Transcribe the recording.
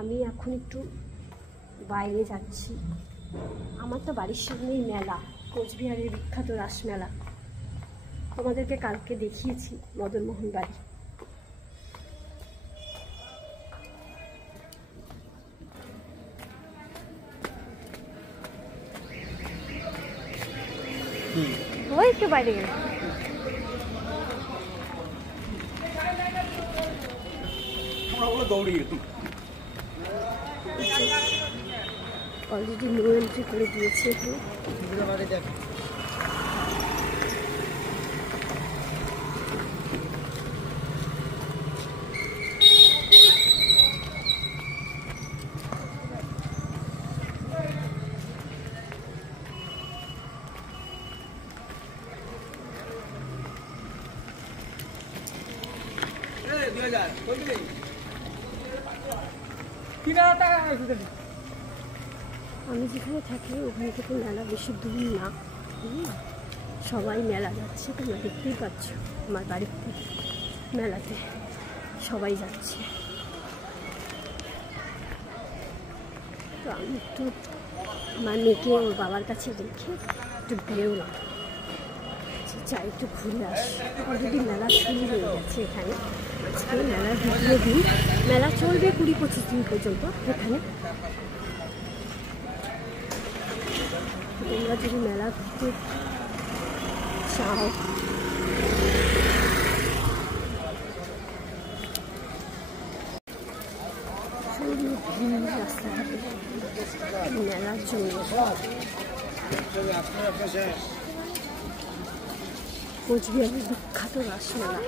আমি এখন একটু বাইরে যাচ্ছি। আমার তো বাড়ির সামনেই মেলা, কোচবিহারের বিখ্যাত রাসমেলা। তোমাদেরকে কালকে দেখিয়েছি মদনমোহন বাড়ি। ওই একটু বাইরে গেল। অলরেডি নো এন্ট্রি করে দিয়েছে এখানে। আমি যেখানে থাকি ওখান থেকে মেলা বেশি দূর না, সবাই মেলা যাচ্ছে। তোমরা দেখতেই পাচ্ছ আমার বাড়ির থেকে মেলাতে সবাই যাচ্ছে। তো আমি একটু আমার মেয়েকে ওর বাবার কাছে রেখে একটু বেরোলাম, চাই একটু ঘুরে আসি। অলরেডি মেলা শুরু হয়ে গেছে এখানে। আজকে মেলার দ্বিতীয় দিন, মেলা চলবে 20-25 দিন পর্যন্ত এখানে। তোমরা যদি মেলা ঘুরতে চাও রাস্তাঘাটে মেলার জন্য কোচবিহারের বিখ্যাত রাসমেলা।